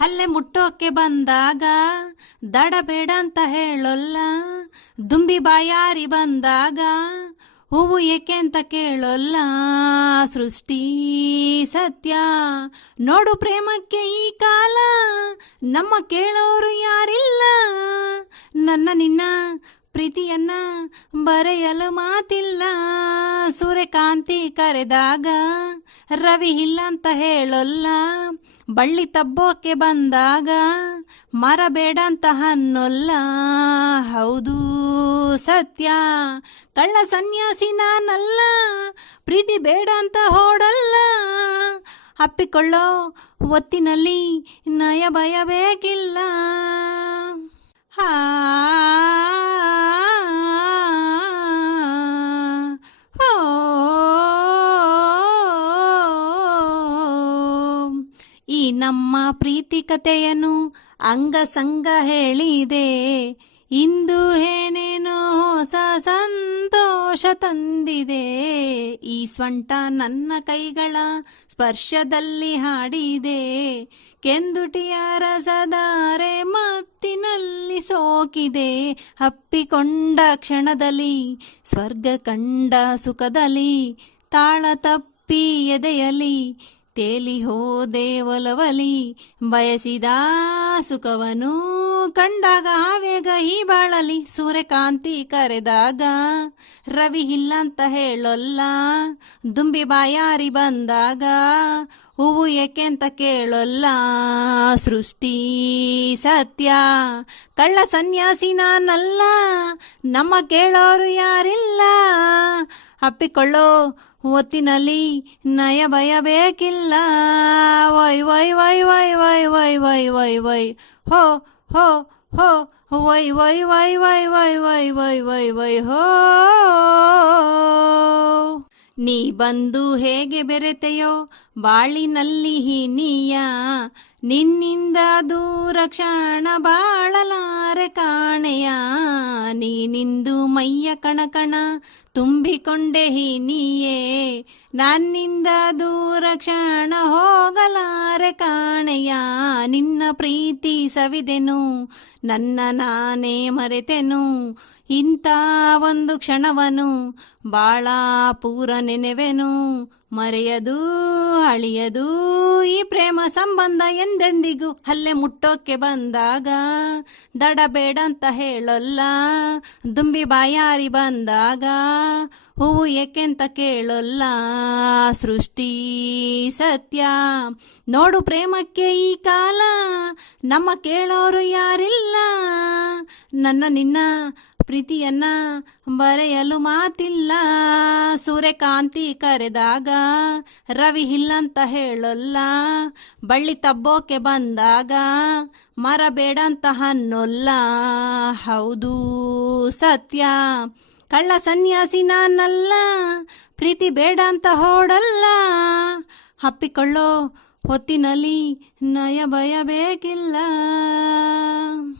ಹಲ್ಲೆ ಮುಟ್ಟೋಕೆ ಬಂದಾಗ ದಡ ಬೇಡ ಅಂತ ಹೇಳೋಲ್ಲ. ದುಂಬಿ ಬಾಯಾರಿ ಬಂದಾಗ ಹೂವು ಏಕೆ ಅಂತ ಕೇಳೋಲ್ಲ. ಸೃಷ್ಟಿ ಸತ್ಯ ನೋಡು ಪ್ರೇಮಕ್ಕೆ ಈ ಕಾಲ, ನಮ್ಮ ಕೇಳೋರು ಯಾರಿಲ್ಲ. ನನ್ನ ನಿನ್ನ ಪ್ರೀತಿಯನ್ನ ಬರೆಯಲು ಮಾತಿಲ್ಲ. ಸೂರ್ಯಕಾಂತಿ ಕರೆದಾಗ ರವಿ ಇಲ್ಲ ಅಂತ ಹೇಳೋಲ್ಲ. ಬಳ್ಳಿ ತಬ್ಬೋಕೆ ಬಂದಾಗ ಮರ ಬೇಡ ಅಂತ ಅನ್ನೋಲ್ಲ. ಹೌದು ಸತ್ಯ, ಕಳ್ಳ ಸನ್ಯಾಸಿ ನಾನಲ್ಲ. ಪ್ರೀತಿ ಬೇಡ ಅಂತ ಹೊಡಲ್ಲ. ಅಪ್ಪಿಕೊಳ್ಳೋ ಒತ್ತಿನಲ್ಲಿ ನಯ ಭಯ ಬೇಕಿಲ್ಲ. ಈ ನಮ್ಮ ಪ್ರೀತಿ ಕಥೆಯನ್ನು ಅಂಗಸಂಗ ಹೇಳಿದೆ. ಇಂದು ಏನೇನೋ ಹೊಸ ಸಂತೋಷ ತಂದಿದೆ. ಈ ಸ್ವಂಟ ನನ್ನ ಕೈಗಳ ಸ್ಪರ್ಶದಲ್ಲಿ ಹಾಡಿದೆ. ಕೆಂದುಟಿಯ ರಸಧಾರೆ ಮತ್ತಿನಲ್ಲಿ ಸೋಕಿದೆ. ಅಪ್ಪಿಕೊಂಡ ಕ್ಷಣದಲ್ಲಿ ಸ್ವರ್ಗ ಕಂಡ ಸುಖದಲ್ಲಿ ತಾಳ ತಪ್ಪಿ ಎದೆಯಲಿ ತೇಲಿ ಹೋದೆ ಒಲವಲಿ. ಬಯಸಿದ ಸುಖವನು ಕಂಡಾಗ ಆವೇಗ ಈ ಬಾಳಲಿ. ಸೂರ್ಯಕಾಂತಿ ಕರೆದಾಗ ರವಿ ಇಲ್ಲ ಅಂತ ಹೇಳೋಲ್ಲ. ದುಂಬಿ ಬಾಯಾರಿ ಬಂದಾಗ ಹೂವು ಏಕೆ ಅಂತ ಕೇಳೋಲ್ಲ. ಸೃಷ್ಟಿ ಸತ್ಯ, ಕಳ್ಳ ಸನ್ಯಾಸಿ ನಾನಲ್ಲ. ನಮ್ಮ ಕೇಳೋರು ಯಾರಿಲ್ಲ. ಅಪ್ಪಿಕೊಳ್ಳೋ ಒತ್ತಿನಲ್ಲಿ ನಯ ಭಯ ಬೇಕಿಲ್ಲ. ವೈ ವೈ ವೈ ವೈ ವೈ ವೈ ವೈ ವೈ ವೈ ಹೋ ಹೋ ಹೋ ವೈ ವೈ ವೈ ವೈ ವೈ ವೈ ವೈ ವೈ ವೈ ಹೋ. ನೀ ಬಂದು ಹೇಗೆ ಬೆರೆತೆಯೋ ಬಾಳಿನಲ್ಲಿ ಹೀನಿಯ. ನಿನ್ನಿಂದ ದೂರ ಕ್ಷಣ ಬಾಳಲಾರೆ ಕಾಣೆಯ. ನೀನಿಂದು ಮೈಯ ಕಣಕಣ ತುಂಬಿಕೊಂಡೆ ಹೀನಿಯೇ. ನನ್ನಿಂದ ದೂರ ಕ್ಷಣ ಹೋಗಲಾರೆ ಕಾಣೆಯ. ನಿನ್ನ ಪ್ರೀತಿ ಸವಿದೆನು, ನನ್ನ ನಾನೇ ಮರೆತೆನು. ಇಂಥ ಒಂದು ಕ್ಷಣವನು ಬಾಳ ಪೂರ ನೆನೆವೆನು. ಮರೆಯದು ಅಳಿಯದು ಈ ಪ್ರೇಮ ಸಂಬಂಧ ಎಂದೆಂದಿಗೂ. ಹಲ್ಲೆ ಮುಟ್ಟೋಕೆ ಬಂದಾಗ ದಡ ಬೇಡ ಅಂತ ಹೇಳೋಲ್ಲ. ದುಂಬಿ ಬಾಯಾರಿ ಬಂದಾಗ ಹೂವು ಏಕೆ ಅಂತ ಕೇಳೋಲ್ಲ. ಸೃಷ್ಟಿ ಸತ್ಯ ನೋಡು ಪ್ರೇಮಕ್ಕೆ ಈ ಕಾಲ, ನಮ್ಮ ಕೇಳೋರು ಯಾರಿಲ್ಲ. ನನ್ನ ನಿನ್ನ ಪ್ರೀತಿಯನ್ನ ಬರೆಯಲು ಮಾತಿಲ್ಲ. ಸೂರ್ಯಕಾಂತಿ ಕರೆದಾಗ ರವಿ ಇಲ್ಲ ಅಂತ ಹೇಳೋಲ್ಲ. ಬಳ್ಳಿ ತಬ್ಬೋಕೆ ಬಂದಾಗ ಮರ ಬೇಡ ಅಂತ ಅನ್ನೋಲ್ಲ. ಹೌದು ಸತ್ಯ, ಕಳ್ಳ ಸನ್ಯಾಸಿ ನಾನಲ್ಲ. ಪ್ರೀತಿ ಬೇಡ ಅಂತ ಹೊಡಲ್ಲ. ಅಪ್ಪಿಕೊಳ್ಳೋ ಹೊತ್ತಿನಲ್ಲಿ ನಯ ಭಯ ಬೇಕಿಲ್ಲ.